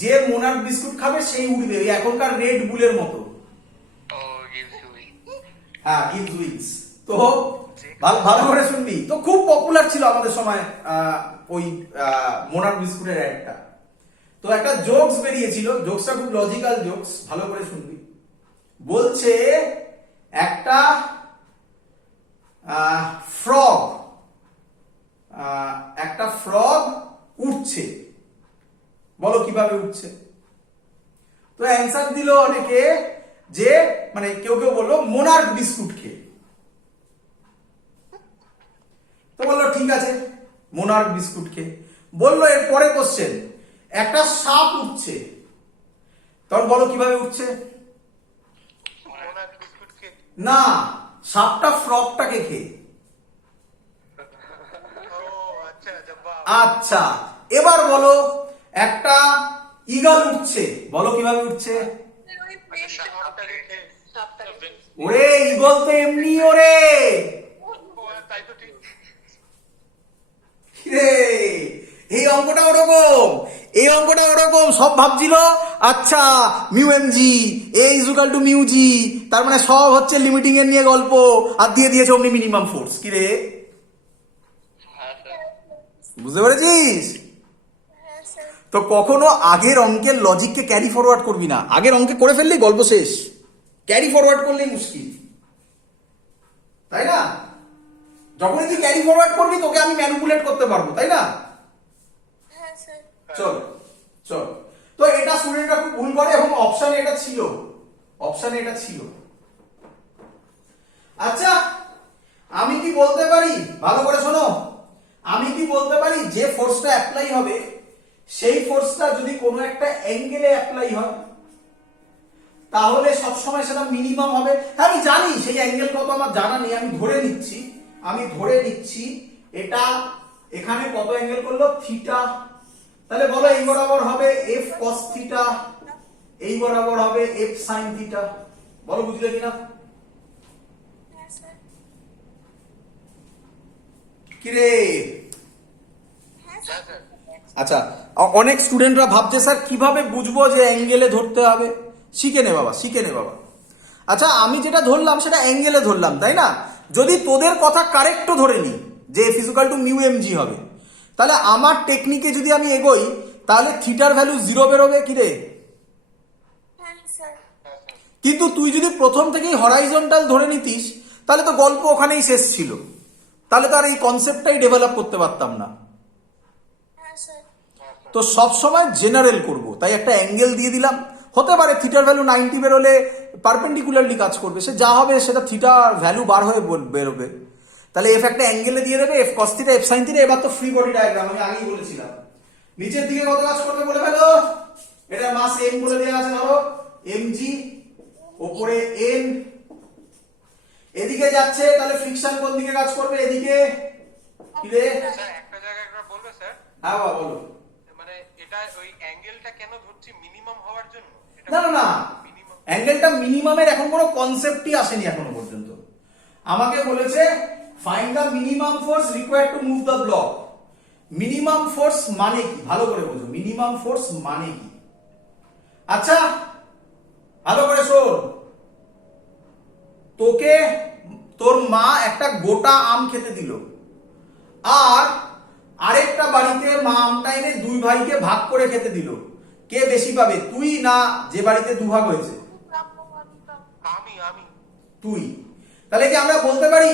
যে Monarch biscuit খাবে সেই উড়বে, ওই এখনকার রেড বুলের মতো। হ্যাঁ, গিভস উইংস। তো ভালো করে শুনবি, তো খুব পপুলার ছিল আমাদের সময় ওই মোনার্ক বিস্কুটের একটা। তো একটা জোকস বেরিয়েছিল, জোকসটা খুব লজিক্যাল জোকস, ভালো করে শুনবি। বলছে একটা ফ্রগ উঠছে, বলো কিভাবে উঠছে? তো অ্যান্সার দিল অনেকে যে মানে কেউ কেউ বললো মোনার্ক বিস্কুট খেয়ে। তো বললো ঠিক আছে মোনার্ক বিস্কুট খেয়ে। বললো এর পরে কোশ্চেন, একটা সাপ উঠছে, তখন বলো কিভাবে উঠছে? না, সাপটা ফ্রগটাকে খেয়ে। আচ্ছা, এবার বলো একটা ঈগল উঠছে, বলো কিভাবে উঠছে? ওরে ঈগল তো এমনি ওরে। এই অঙ্কটা ওরকম সব ভাবছিল আচ্ছা mu M G A equal to mu জি, তার মানে সব হচ্ছে লিমিটিং এর নিয়ে গল্প, আর দিয়ে দিয়েছে অমনি মিনিমাম ফোর্স। কি রে, বুঝতে পেরেছিস? তো কখনো আগের অঙ্কের লজিককে ক্যারি ফরওয়ার্ড করবি না, আগের অঙ্কে করে ফেললেই গল্প শেষ, ক্যারি ফরওয়ার্ড করলেই মুশকিল, তাই না? যখনই তুই ক্যারি ফরওয়ার্ড করবি তোকে আমি ম্যানিপুলেট করতে পারবো, তাই না? চল চল। তো এটা স্টুডেন্টরা খুব ভুল করে, এবং অপশনে এটা ছিল। আচ্ছা, আমি কি বলতে পারি, ভালো করে শোনো, আমি কি বলতে পারি যে ফোর্সটা অ্যাপ্লাই হবে সেই ফোর্সটা যদি কোনো একটা অ্যাঙ্গেলে অ্যাপ্লাই হয় তাহলে সবসময় সেটা মিনিমাম হবে। হ্যাঁ আমি জানি সেই অ্যাঙ্গেল কত আমার জানা নেই, আমি ধরে নিচ্ছি এটা এখানে কত অ্যাঙ্গেল করলো, থিটা। তাহলে বলো এই বরাবর হবে এফ কস থিটা, এই বরাবর হবে এফ সাইন থিটা। বলো বুঝলে কিনা? কিরে, আচ্ছা অনেক স্টুডেন্টরা ভাবছে স্যার কিভাবে বুঝবো যে অ্যাঙ্গেলে ধরতে হবে? শিখে নে বাবা। আচ্ছা আমি যেটা ধরলাম সেটা অ্যাঙ্গেলে ধরলাম, তাই না? যদি তোদের কথা কারেক্টও ধরে নি যে F equal to mu M G হবে, তাহলে আমার টেকনিকে যদি আমি এগোই তাহলে থিটার ভ্যালু 0 বেরোবে। কিরে, কিন্তু তুই যদি প্রথম থেকেই হরাইজন্টাল ধরে নিতিস তাহলে তো গল্প ওখানেই শেষ ছিল, তাহলে তো আর এই কনসেপ্টটাই ডেভেলপ করতে পারতাম না। তো সব সময় জেনারেল করব, তাই একটা অ্যাঙ্গেল দিয়ে দিলাম। হতে পারে থিটার ভ্যালু 90 বেরোলে পারপেন্ডিকুলারলি কাজ করবে, সে যা হবে সেটা থিটা ভ্যালু বার হয়ে বেরোবে। তাহলে এফ একটা অ্যাঙ্গেলে দিয়ে দেবে, F cos theta F sine theta. এবার তো ফ্রি বডি ডায়াগ্রাম, আমি আগেই বলেছিলাম। নিচের দিকে কত কাজ করবে বলে ফেলো, এটা মাস এম বলে দেওয়া আছে, ধরো mg, উপরে n, এদিকে যাচ্ছে তাহলে ফ্রিকশন কোন দিকে কাজ করবে? এদিকে। কি রে স্যার একটা জায়গায় একবার বলবে স্যার? হ্যাঁ বাবা বলো। মানে এটা ওই অ্যাঙ্গেলটা কেন ধরছি, মিনিমাম হওয়ার জন্য? না, অ্যাঙ্গেলটা মিনিমামের এখন কোনো কনসেপ্টই আসেনি এখনো পর্যন্ত। আমাকে বলেছে find the minimum force required to move the block. Minimum force মানে কি, ভালো করে বোঝো, মিনিমাম ফোর্স মানে কি? আচ্ছা ভালো করে শোন, তোকে তোর মা একটা গোটা আম খেতে দিল, আর আরেকটা বাড়িতে মা আমটা এনে দুই ভাইকে ভাগ করে খেতে দিল, কে বেশি পাবে, তুই না যে বাড়িতে দুভাগ হয়েছে? আমি তুই। তাহলে কি আমরা বলতে পারি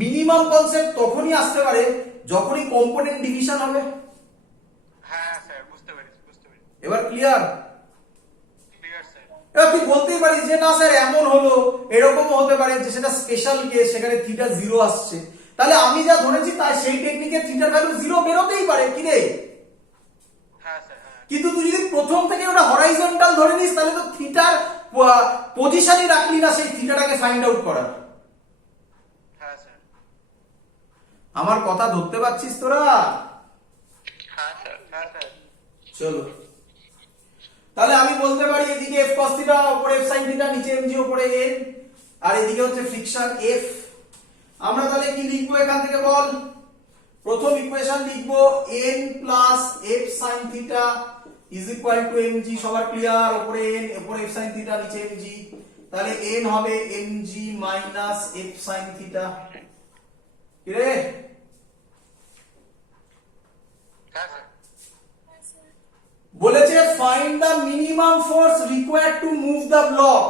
মিনিমাম কনসেপ্ট তখনই আসতে পারে যখনই কম্পোনেন্ট ডিভিশন হবে? হ্যাঁ স্যার, বুঝতে পেরেছি। এবার ক্লিয়ার স্যার। এবার তুই বলতেই পারিস যে না স্যার এমন হলো, এরকমও হতে পারে যে সেটা স্পেশাল কেস, সেখানে থিটা 0 আসছে। তাহলে আমি যা ধরেছি তাই সেই টেকনিকে থিটার ভ্যালু 0 বেরোতেই পারে। কি রে? হ্যাঁ স্যার। কিন্তু তুই যদি প্রথম থেকে ওটা হরাইজন্টাল ধরে নিস তাহলে তো থিটার পজিশনই রাখলি না সেই থিটাটাকে ফাইন্ড আউট করার। হ্যাঁ স্যার। আমার কথা ধরতে পারছিস তোরা? হ্যাঁ স্যার। চলো তাহলে আমি বলতে পারি এদিকে f cos থিটা, উপরে f sin থিটা, নিচে mg, উপরে n, আর এদিকে হচ্ছে ফ্রিকশন f। আমরা তাহলে কি লিখবো এখান থেকে বল? প্রথম ইকুয়েশন লিখবো n plus f sin theta is equal two mg, সবার ক্লিয়ার? উপরে n, উপরে f sin থিটা, নিচে mg, তাহলে n হবে mg minus f sin theta. কি রে? হ্যাঁ স্যার। বলেছে find the minimum force required to move the block.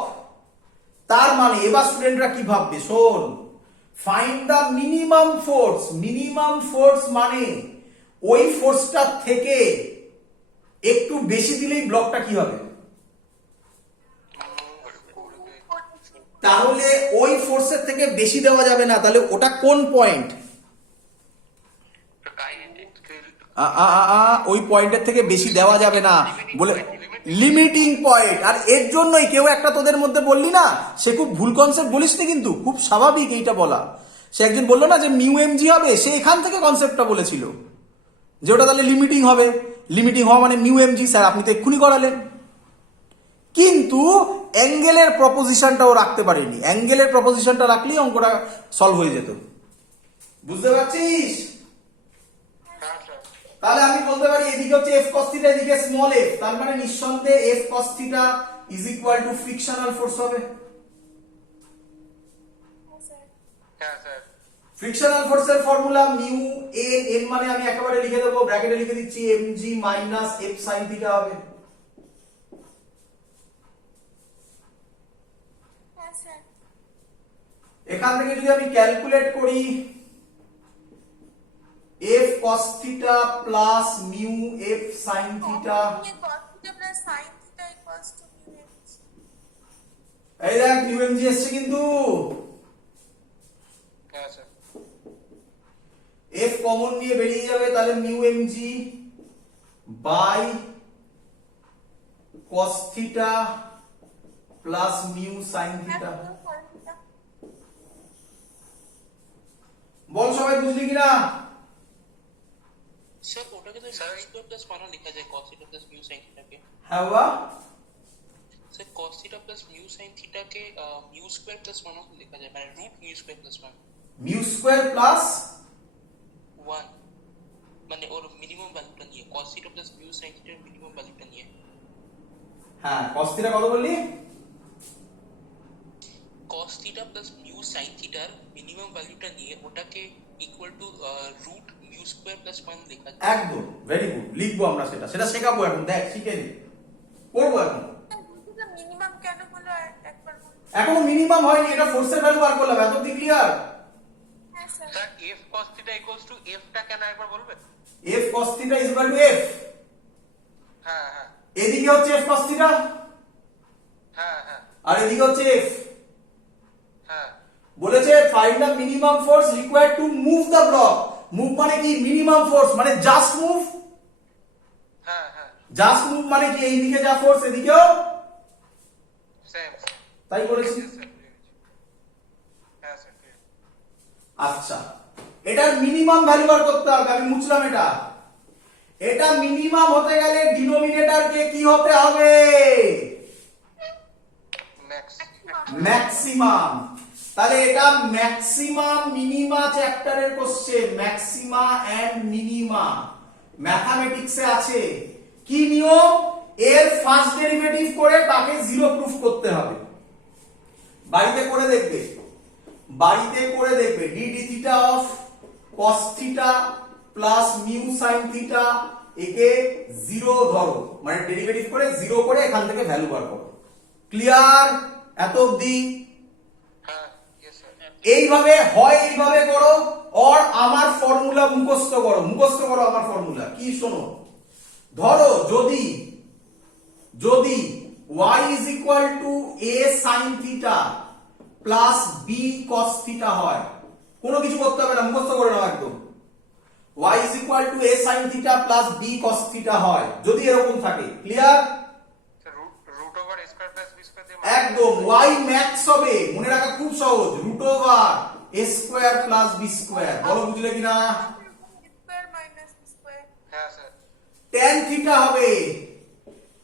তার মানে এবার স্টুডেন্টরা কি ভাববে, শোন, find the minimum force, minimum force মানে ওই ফোর্সটা থেকে একটু বেশি দিলেই ব্লকটা কি হবে? তাহলে ওই ফোর্সের থেকে বেশি দেওয়া যাবে না, তাহলে ওটা কোন পয়েন্ট? ওই পয়েন্টের থেকে বেশি দেওয়া যাবে না বলে লিমিটিং পয়েন্ট। আর এর জন্যই কেউ একটা তোদের মধ্যে বললি না, সে খুব ভুল কনসেপ্ট বলিস নি, কিন্তু খুব স্বাভাবিক এইটা বলা। সে একজন বললো না যে মিউ এমজি হবে, সে এখান থেকে কনসেপ্টটা বলেছিল যে ওটা তাহলে লিমিটিং হবে। লিমিটিং হওয়া মানে মিউ এমজি, স্যার আপনি তো এক্ষুনি করালেন। কিন্তু অ্যাঙ্গেলের প্রপোজিশনটাও রাখতে পারেনি, অ্যাঙ্গেলের প্রপোজিশনটা রাখলেই অঙ্কটা সলভ হয়ে যেত। বুঝতে পারছিস? হ্যাঁ স্যার। তাহলে আমি বলতে পারি এদিকে হচ্ছে f cos থিটা, এদিকে স্মল f, তার মানে নিঃসন্দেহে f cos theta is equal two frictional force হবে। হ্যাঁ স্যার। ফ্রিকশনাল ফোর্সের ফর্মুলা মিউ n, n মানে আমি একেবারে লিখে দেবো, ব্র্যাকেটে লিখে দিচ্ছি mg minus f sin theta হবে। এখান থেকে যদি আমি ক্যালকুলেট করি f cos theta plus mu f sin theta, এই দেখ মিউ এমজি এসছে কিন্তু। হ্যাঁ স্যার। f কমন নিয়ে বেরিয়ে যাবে, তাহলে mu MG by cos theta plus mu sin theta. বল সবাই বুঝলি কিনা? স্যার ওটাকে তো sin স্কয়ার প্লাস 1 লেখা যায় cos theta plus mu sin থিটাকে। হ্যাঁ বাবা, sir cos theta plus mu sin থিটাকে মিউ স্কয়ার প্লাস 1 লেখা যায়, মানে root mu square plus 1। Mu square plus 1 মানে ওর মিনিমাম ভ্যালুটা নিয়ে, cos theta plus mu sin থিটার মিনিমাম ভ্যালুটা নিয়ে। হ্যাঁ cos থিটা কত বললি? cos theta plus mu sin থিটার মিনিমাম ভ্যালুটা নিয়ে ওটাকে equal to root mu square plus 1 লেখা যায়। একদম, ভেরি গুড, লিখবো আমরা, সেটা শেখাবো এখন, দেখ শিখে নি, করবো এখন। মিনিমাম কেন হলো একবার বলুন? এখনো মিনিমাম হয়নি, এটা ফোর্সের ভ্যালু বার করলাম, এত দি ক্লিয়ার? হ্যাঁ sir. Sir f cos theta equals to f টা কেন একবার বলবেন? f cos theta is equal two f, হ্যাঁ হ্যাঁ এদিকে হচ্ছে f cos থিটা হ্যাঁ হ্যাঁ আর এদিকে হচ্ছে f। হ্যাঁ বলেছে find the minimum force required to move the block. Move মানে কি? মিনিমাম ফোর্স মানে জাস্ট মুভ। হ্যাঁ হ্যাঁ জাস্ট মুভ মানে কি? এইদিকে যা ফোর্স এদিকেও সেম। তাই করেছি। হ্যাঁ স্যার ঠিক। আচ্ছা, এটার মিনিমাম ভ্যালু বার করতে হবে, আমি মুছলাম এটা। এটা মিনিমাম হতে গেলে ডিনোমিনেটরকে কি হতে হবে? ম্যাক্স। ম্যাক্সিমাম। তাহলে এটা ম্যাক্সিমাম মিনিমা চ্যাপ্টারের কোশ্চেন, ম্যাক্সিমা এন্ড মিনিমা ম্যাথমেটিক্সে আছে। কি নিয়ম? এর ফার্স্ট ডেরিভেটিভ করে তাকে জিরো প্রুফ করতে হবে। বাড়িতে করে দেখবে, বাড়িতে করে দেখবে dd theta of cos theta plus mu sin theta একে জিরো ধরো, মানে ডেরিভেটিভ করে জিরো করে এখান থেকে ভ্যালু বার করো। ক্লিয়ার এত অবধি? হ্যাঁ ইয়েস স্যার। এইভাবে হয়, এইভাবে করো, অর আমার ফর্মুলা মুখস্থ করো, মুখস্থ করো আমার ফর্মুলা কি শোনো। ধরো যদি যদি y is equal to a sin theta plus b cos theta হয়, কোনো কিছু করতে হবে না, মুখস্থ করে নাও একদম। y is equal to a sin theta plus b cos theta হয়, যদি এরকম থাকে। Clear? Root over square plus B square দিয়ে একদম, y max হবে, মনে রাখা খুব সহজ, root over a square plus b square. বলো বুঝলে কিনা? Square minus square. হ্যাঁ স্যার। tan থিটা হবে,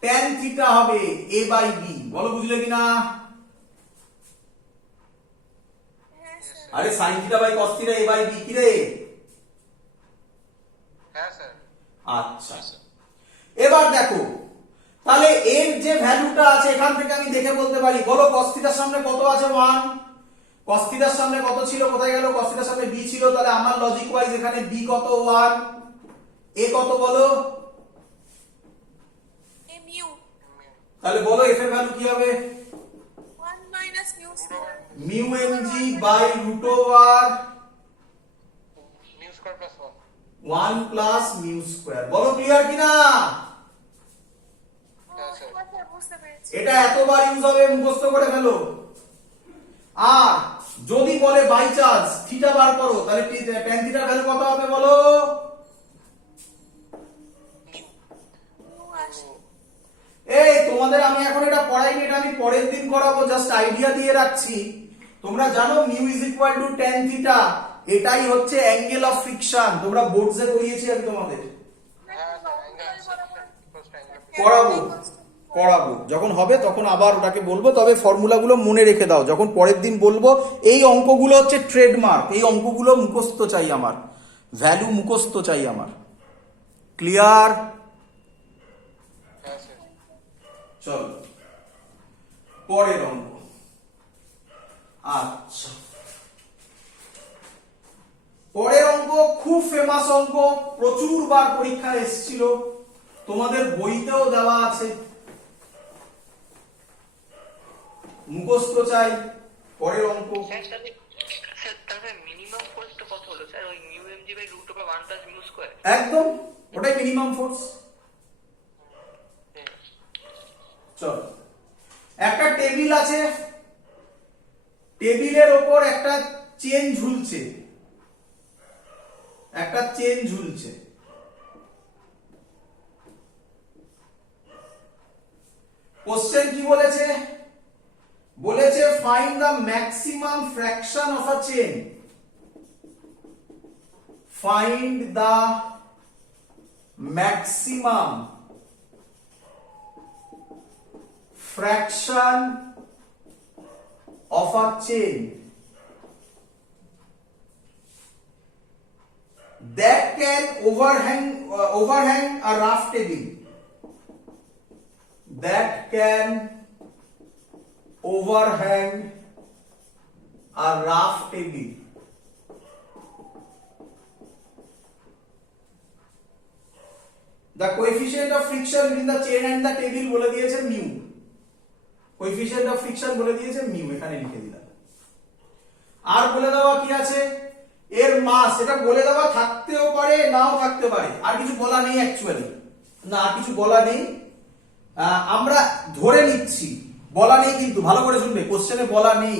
tan থিটা হবে a বাই b। বলো বুঝলে কিনা? হ্যাঁ স্যার। আরে sin theta by cos theta a by b কি রে? হ্যাঁ স্যার। আচ্ছা, এবার দেখো তাহলে এর যে ভ্যালুটা আছে এখান থেকে আমি দেখে বলতে পারি, বলো cos থিটার সামনে কত আছে? 1। cos থিটার সামনে কত ছিল? কোথায় গেল? cos থিটার সামনে b ছিল, তাহলে আমার লজিক ওয়াইজ এখানে b কত? 1। a কত বলো? mu তাহলে বলো f এর ভ্যালু কি হবে? 1 minus mu square mu mg by root over mu square plus 1 1 plus mu square। বলো ক্লিয়ার কিনা? হ্যাঁ, স্যার। আচ্ছা বুঝতে পেরেছি এটা এতবার ইউজ হবে, মুখস্থ করে ফেলো। আর যদি বলে বাই চান্স থিটা বার করো, তাহলে tan থিটার ভ্যালু কত হবে বলো? mu আসে এই তোমাদের আমি এখন এটা পড়াইনি, এটা আমি পরের দিন করাবো, জাস্ট আইডিয়া দিয়ে রাখছি। তোমরা জানো mu is equal two tan theta, এটাই হচ্ছে অ্যাঙ্গেল অফ ফ্রিকশন। তোমরা বোর্ডসে করিয়েছি আমি তোমাদের। হ্যাঁ স্যার অ্যাঙ্গেল ফার্স্ট অ্যাঙ্গেল করাবো যখন হবে তখন আবার ওটাকে বলবো, তবে ফর্মুলাগুলো মনে রেখে দাও, যখন পরের দিন বলবো। এই অঙ্কগুলো হচ্ছে ট্রেডমার্ক, এই অঙ্কগুলো মুখস্থ চাই আমার, ভ্যালু মুখস্থ চাই আমার। ক্লিয়ার? হ্যাঁ স্যার চলো পরের অঙ্ক। আচ্ছা, পরের অঙ্ক খুব ফেমাস অঙ্ক, প্রচুর বার পরীক্ষায় এসেছিল, তোমাদের বইতেও দেওয়া আছে, মুখস্থ চাই। পরের অঙ্ক স্যার তাহলে মিনিমাম ফোর্সটা কত হলো স্যার? ওই mu MG by root over 1 plus mu square? একদম ওটাই মিনিমাম ফোর্স। চলো, একটা টেবিল আছে, টেবিলের ওপর একটা চেন ঝুলছে, একটা চেন ঝুলছে। কোশ্চেন কি বলেছে? বলেছে find the maximum fraction of a chain. Find the maximum fraction of a chain that can overhang a rough table, that can overhang a rough table। The coefficient of friction between the chain and the table বলে দিয়েছে mu, coefficient of friction বলে দিয়েছে mu, এখানে লিখে দিলাম। আর বলে দেওয়া কি আছে? এর মাস, এটা বলে দেওয়া থাকতেও পারে নাও থাকতে পারে, আর কিছু বলা নেই অ্যাকচুয়ালি, না আর কিছু বলা নেই, আমরা ধরে নিচ্ছি, বলা নেই কিন্তু ভালো করে শুনবে, কোশ্চেনে বলা নেই,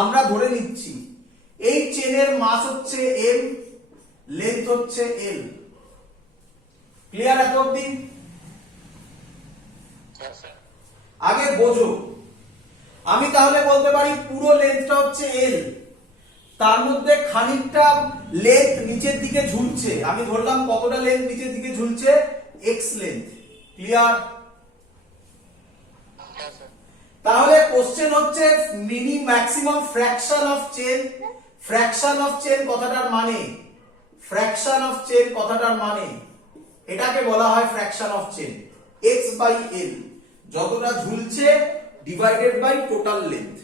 আমরা ধরে নিচ্ছি এই চেনের মাস হচ্ছে m, লেন্থ হচ্ছে l। ক্লিয়ার এত অবধি? হ্যাঁ স্যার আগে বোঝো, আমি তাহলে বলতে পারি পুরো লেন্থটা হচ্ছে l, তার মধ্যে খানিকটা লেন্থ নিচের দিকে ঝুলছে, আমি ধরলাম কতটা লেন্থ নিচের দিকে ঝুলছে? x length. ক্লিয়ার? হ্যাঁ স্যার তাহলে কোশ্চেন হচ্ছে maximum fraction of chain. Fraction of chain কথাটার মানে, ফ্র্যাকশন অফ চেন কথাটার মানে এটাকে বলা হয় fraction of chain, x by l, যতটা ঝুলছে divided by total length.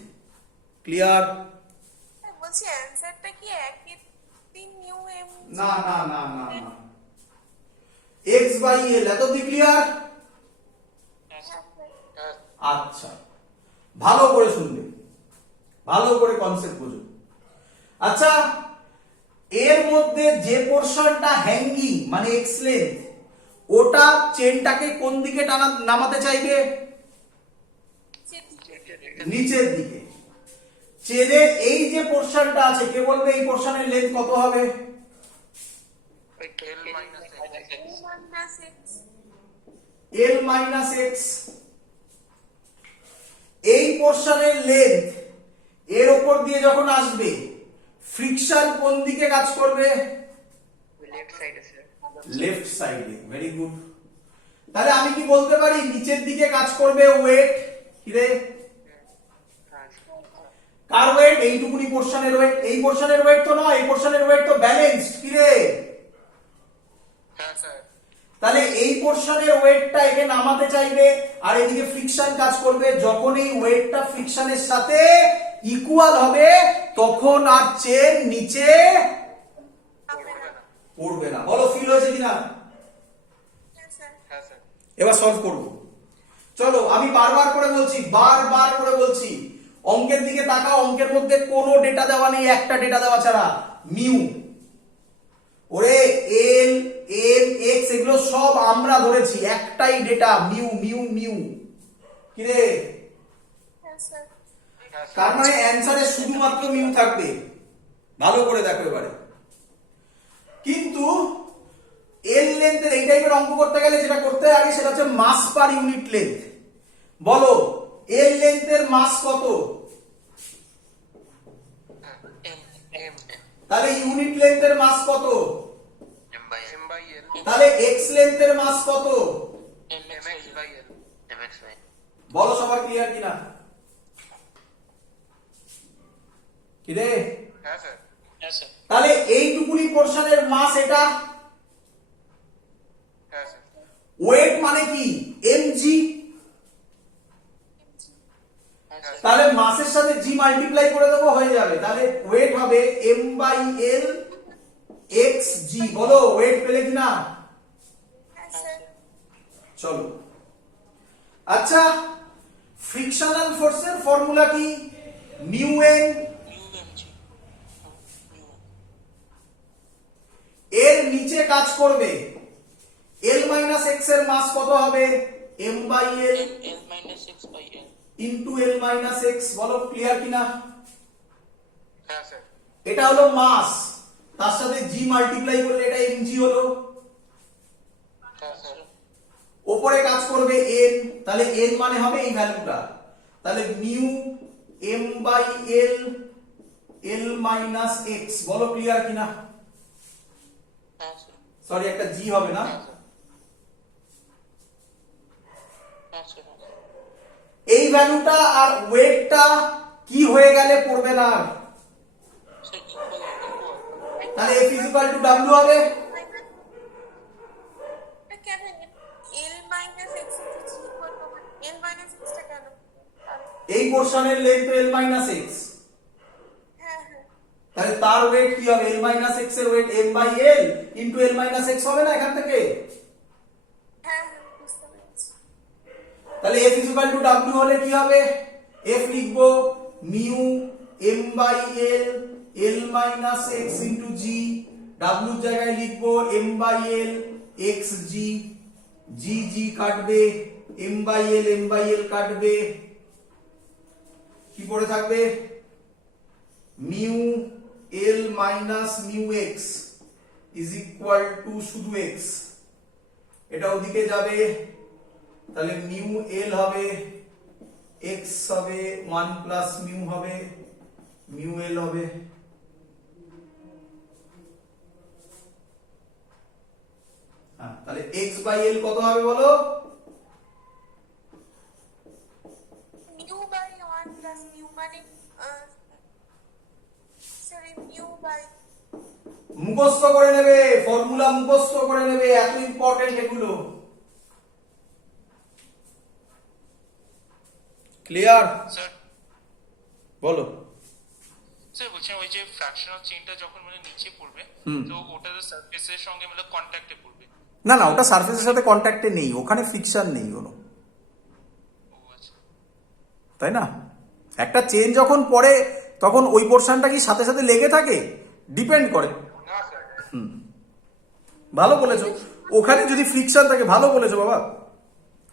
Clear? বলছি অ্যানসারটা কি একই 3 mu m না না না না না, x বাই l, এত দি ক্লিয়ার? হ্যাঁ আচ্ছা, ভালো করে শুনবে, ভালো করে কনসেপ্ট বুঝো। আচ্ছা, এর মধ্যে যে পোরশনটা হ্যাঙ্গিং মানে এক্স লেন্থ, ওটা চেনটাকে কোন দিকে নামাতে চাইবে? নিচের দিকে। চেনের এই যে পোরশনটা আছে, কে বলবে এই পোরশনের লেন্থ কত হবে? L minus minus x l minus X. এই পোরশনের লেন্থ এর উপর দিয়ে যখন আসবে, ফ্রিকশন কোন দিকে কাজ করবে? লেফট সাইডে স্যার। লেফট সাইডে। Very good. তাহলে আমি কি বলতে পারি নিচের দিকে কাজ করবে ওয়েট? কি রে? কার ওয়েট? এইটুকুনি পোরশনের ওয়েট। এই পোরশনের ওয়েট তো নয়, এই পোরশনের ওয়েট তো ব্যালেন্সড। কি রে? হ্যাঁ স্যার তাহলে এই পোর্শনের ওয়েটটা একে নামাতে চাইবে আর এদিকে ফ্রিকশন কাজ করবে। যখন এই ওয়েটটা ফ্রিকশনের সাথে ইকুয়াল হবে তখন আর চেন নিচে হবে না। পড়বে না। বলো ফিল হয়েছে কিনা? হ্যাঁ স্যার। হ্যাঁ স্যার। এবার সলভ করব। চলো আমি বারবার করে বলছি, বারবার করে বলছি, অঙ্কের দিকে তাকাও। অঙ্কের মধ্যে কোনো ডেটা দেওয়া নেই, একটা ডেটা দেওয়া ছাড়া। মিউ, ওরে এল, এম, এক্স এগুলো সব আমরা ধরেছি, একটাই ডেটা মিউ মিউ মিউ। কি রে? হ্যাঁ স্যার। হ্যাঁ স্যার। তার মানে অ্যানসারে শুধুমাত্র মিউ থাকবে। ভালো করে দেখো এবারে। কিন্তু এল লেন্থের এই টাইপের অঙ্ক করতে গেলে যেটা করতে হয় আগে সেটা হচ্ছে মাস পার ইউনিট লেন্থ। বলো এল লেন্থের মাস কত? এম তাহলে ইউনিট লেন্থের মাস কত? M by M by L তাহলে এক্স লেন্থের মাস কত? M M X by L. M X by বলো সবার ক্লিয়ার কিনা? কি রে? হ্যাঁ স্যার। হ্যাঁ স্যার তাহলে এইটুকুনি পোর্শনের মাস এটা। হ্যাঁ স্যার। ওয়েট মানে কি? এমজি। হ্যাঁ স্যার তাহলে মাসের সাথে জি মাল্টিপ্লাই করে দেবো, হয়ে যাবে। তাহলে ওয়েট হবে এম বাই এল এক্স জি। বলো ওয়েট পেলে কিনা? হ্যাঁ স্যার। চলো আচ্ছা, ফ্রিকশনাল ফোর্সের ফর্মুলা কি? Mu N. Mu M G mu এর নিচে কাজ করবে এল মাইনাস এক্স এর মাস কত হবে? M by L M L minus X by L into L minus X. বলো ক্লিয়ার কিনা? হ্যাঁ স্যার। এটা হলো মাস, তার সাথে জি মাল্টিপ্লাই করলে এটা এমজি হলো। হ্যাঁ স্যার। ওপরে কাজ করবে এন, তাহলে এন মানে হবে এই ভ্যালুটা। তাহলে mu M by L L minus X. বলো ক্লিয়ার কিনা? হ্যাঁ স্যার সরি একটা জি হবে না। হ্যাঁ স্যার এই ভ্যালুটা আর ওয়েটটা কি হয়ে গেলে পড়বে না আর। স্যার ইকুয়াল তাহলে F is equal to W হবে। এটা কেন L minus X into G equal to L minus এক্সটা কেন? এই পোর্শনের লেন্থ এল মাইনাস এক্স, হ্যাঁ হ্যাঁ। তাহলে তার ওয়েট কি হবে? এল মাইনাস এক্স এর weight M by L into L minus X হবে না এখান থেকে? হ্যাঁ হ্যাঁ বুঝতে পেরেছি। তাহলে F is equal to W হলে কি হবে? এফ লিখবো mu M by L L minus X into G. ডাব্লিউর জায়গায় লিখবো M by L X G. G G কাটবে, এম বাই এল কাটবে, কি পড়ে থাকবে? Mu L minus mu X is equal to শুধু এক্স। এটা ওদিকে যাবে, তাহলে মিউ এল হবে এক্স হবে 1 প্লাস মিউ হবে মিউ এল হবে। হ্যাঁ, তাহলে এক্স বাই এল কত হবে বলো? মিউ বাই 1 প্লাস মিউ মানে সরি মিউ বাই মুখস্থ করে নেবে, ফর্মুলা মুখস্থ করে নেবে, এত ইম্পর্টেন্ট এগুলো। ক্লিয়ার? স্যার বলো। স্যার বলছেন ওই যে ফ্র্যাকশনাল চেইনটা যখন মানে নিচে পড়বে তো ওটা তো সারফেসের সঙ্গে মানে কন্ট্যাক্টে পড়বে। না না, ওটা সারফেসের সাথে কন্ট্যাক্টে নেই, ওখানে ফ্রিকশন নেই কোনো, ও আচ্ছা তাই না? একটা চেন যখন পড়ে তখন ওই পোর্শনটা কি সাথে সাথে লেগে থাকে? ডিপেন্ড করে। না স্যার। ভালো বলেছো, ওখানে যদি ফ্রিকশন থাকে, ভালো বলেছো বাবা,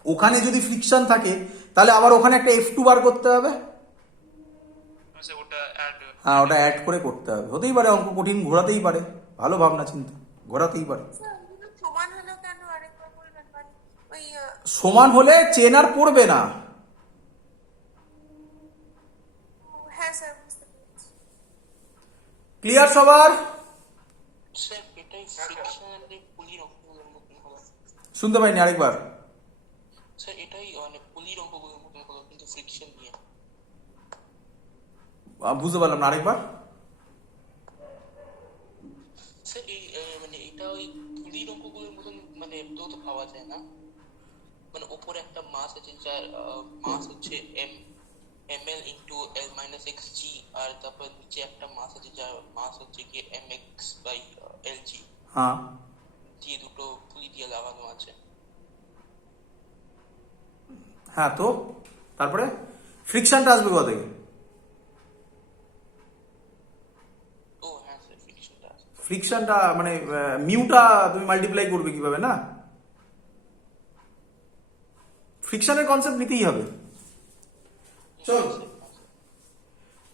ওখানে যদি ফ্রিকশন থাকে তাহলে আবার ওখানে একটা F2 বার করতে হবে। স্যার ওটা অ্যাড হ্যাঁ, ওটা অ্যাড করে করতে হবে। হতেই পারে অঙ্ক কঠিন, ঘোরাতেই পারে, ভালো ভাবনা চিন্তা, ঘোরাতেই পারে। স্যার ওগুলো সমান হলো কেন আরেকবার বলবেন? মানে ওই সমান হলে চেন আর পড়বে না। হ্যাঁ স্যার বুঝতে পেরেছি। ক্লিয়ার সবার? স্যার এটাই ফ্রিকশনালি পুলির অঙ্কগুলোর মতন হলো। শুনতে পাইনি, আরেকবার। স্যার এটাই মানে পুলির অঙ্কগুলোর মতন হলো কিন্তু ফ্রিকশন নিয়ে। বুঝতে পারলাম না, আরেকবার। স্যার এই মানে এটা ওই পুলির অঙ্কগুলোর মতন মানে এমনিও তো পাওয়া যায় না, মানে ওপরে একটা মাস আছে যার মাস হচ্ছে ml into l minus X G, আর তারপর নিচে একটা মাস আছে যার মাস হচ্ছে কি mx বাই lg হ্যাঁ দিয়ে দুটো পুলি দিয়ে লাগানো আছে। হ্যাঁ, তো তারপরে ফ্রিকশনটা আসবে কোথা থেকে? ও হ্যাঁ স্যার, ফ্রিকশনটা আছে। ফ্রিকশনটা মানে মিউটা তুমি মাল্টিপ্লাই করবে কিভাবে না? ফ্রিকশনের কনসেপ্ট নিতেই হবে। চল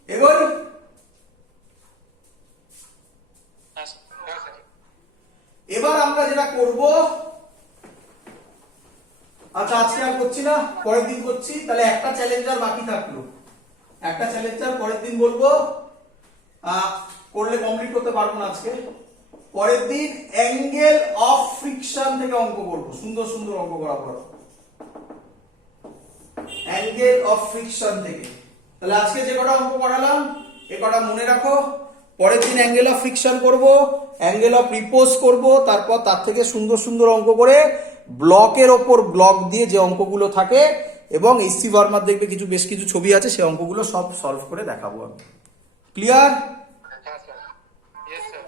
এবার হ্যাঁ স্যার। হ্যাঁ স্যার। এবার আমরা যেটা করব, আচ্ছা আজকে আর করছি না, পরের দিন করছি। তাহলে একটা চ্যালেঞ্জার বাকি থাকলো, একটা চ্যালেঞ্জার পরের দিন বলবো, করলে কমপ্লিট করতে পারবো না আজকে। পরের দিন অ্যাঙ্গেল অফ ফ্রিকশন থেকে অঙ্ক করবো, সুন্দর সুন্দর অঙ্ক করা পড়ো অ্যাঙ্গেল অফ ফ্রিকশন থেকে। তাহলে আজকে যে কটা অঙ্ক করালাম এ কটা মনে রাখো। পরের দিন অ্যাঙ্গেল অফ ফ্রিকশন করব, অ্যাঙ্গেল অফ রিপোজ করব, তারপর তার থেকে সুন্দর সুন্দর অঙ্ক করে ব্লকের ওপর ব্লক দিয়ে যে অঙ্কগুলো থাকে, এবং এসসি ভার্মার দেখবে কিছু বেশ কিছু ছবি আছে, সেই অঙ্কগুলো সব সলভ করে দেখাবো আমি। ক্লিয়ার? হ্যাঁ স্যার। Yes sir.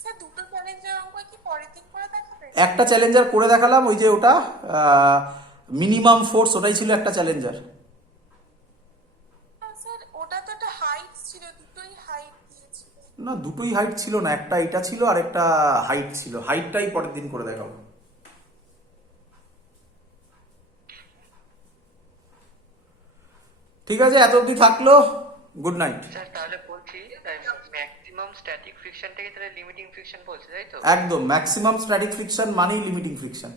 স্যার দুটো চ্যালেঞ্জের অঙ্ক কি পরের দিন করে দেখাবে? একটা চ্যালেঞ্জার করে দেখালাম, ওই যে ওটা মিনিমাম ফোর্স, ওটাই ছিল একটা চ্যালেঞ্জার। স্যার ওটা তো একটা হাইট ছিল, দুটোই হাইট দিয়েছিল। না, দুটোই হাইট ছিল না, একটা এটা ছিল আর একটা হাইট ছিল। হাইটটাই পরের দিন করে দেখাবো। ঠিক আছে, এত অবধি থাকলো। Good night. স্যার তাহলে বলছি ম্যাক্সিমাম স্ট্যাটিক ফ্রিকশনটাকে তাহলে লিমিটিং ফ্রিকশন বলছে, তাই তো? একদম, ম্যাক্সিমাম স্ট্যাটিক ফ্রিকশন মানেই লিমিটিং ফ্রিকশন।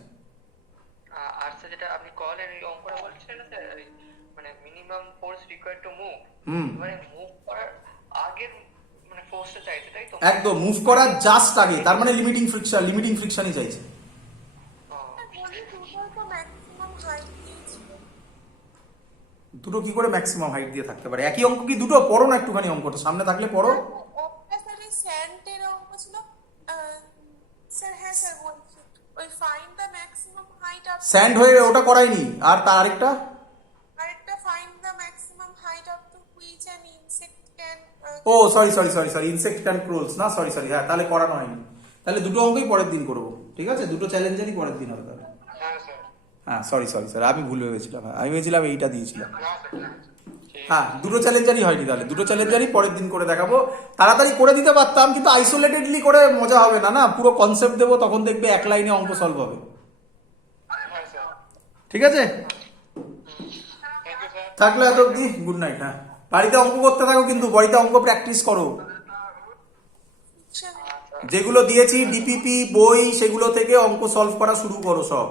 আর স্যার যেটা আপনি কলেন ওই অঙ্কটা বলছিলেন না স্যার, মানে minimum force required to move, মানে মুভ করার আগের মানে ফোর্সটা চাইছে, তাই তো? একদম, মুভ করার জাস্ট আগে, তার মানে লিমিটিং ফ্রিকশনই চাইছে। স্যার বলি দুটোই তো ম্যাক্সিমাম হাইট দিয়েছিল। দুটো কি করে ম্যাক্সিমাম হাইট দিয়ে থাকতে পারে? একই অঙ্ক কি দুটো? পড়ো না একটুখানি অঙ্কটা, সামনে থাকলে পড়ো। ওটা স্যার এই স্যান্টের অঙ্ক ছিল। স্যার হ্যাঁ স্যার বলছি, ওই find the maximum height of sand হয়ে ওটা করাইনি, আর তার আরেকটা আরেকটা find the maximum height of to which an insect can. ও সরি, ইনসেক্ট ক্যান ক্রোলস, না সরি, হ্যাঁ তাহলে করানো হয়নি। তাহলে দুটো অঙ্কই পরের দিন করবো, ঠিক আছে? দুটো চ্যালেঞ্জারই পরের দিন হবে তাহলে। হ্যাঁ স্যার। হ্যাঁ সরি, আমি ভুল ভেবেছিলাম। হ্যাঁ আমি ভেবেছিলাম এইটা দিয়েছিলাম। না স্যার। হ্যাঁ, দুটো চ্যালেঞ্জারই হয়নি, তাহলে দুটো চ্যালেঞ্জারই পরের দিন করে দেখাবো। তাড়াতাড়ি করে দিতে পারতাম, কিন্তু আইসোলেটেডলি করে মজা হবে না, না পুরো কনসেপ্ট দেবো, তখন দেখবে এক লাইনে অঙ্ক সলভ হবে। হ্যাঁ স্যার। ঠিক আছে, থ্যাংক ইউ স্যার। থাকলে এত অব্দি। Good night. হ্যাঁ, বাড়িতে অঙ্ক করতে থাকো, কিন্তু বাড়িতে অঙ্ক প্র্যাকটিস করো। যেগুলো দিয়েছি ডিপিপি বই, সেগুলো থেকে অঙ্ক সলভ করা শুরু করো সব।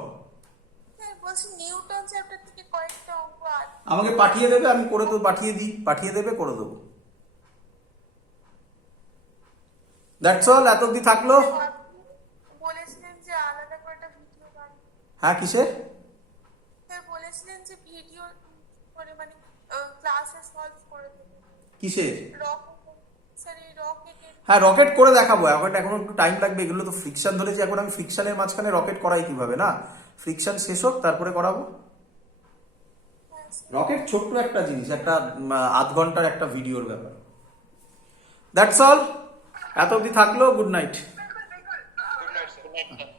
স্যার বলছি নিউটন চ্যাপ্টার থেকে কয়েকটা অঙ্ক আর আমাকে পাঠিয়ে দেবে, আমি করে তো পাঠিয়ে দেবে, করে দেবো। দ্যাটস অল, এত অব্দি থাকলো। বলেছিলেন যে আলাদা করে একটা ভিডিও বানাবেন। হ্যাঁ, কিসে? স্যার বলেছিলেন যে ভিডিও করে মানে ক্লাসে সলভ করে দেবেন। কিসে? রকেট, স্যার এই রকেটের। হ্যাঁ, রকেট করে দেখাবো। এখন একটু টাইম লাগবে, এগুলো তো ফ্রিকশন ধরেছি, এখন আমি ফ্রিকশনের মাঝখানে রকেট করাই কিভাবে, না ফ্রিকশন শেষ হোক তারপরে করাবো। রকেট ছোট্ট একটা জিনিস, একটা আধ ঘন্টার একটা ভিডিওর ব্যাপার। দ্যাটস অল, এত অবধি থাকলো। Good night. Good night sir.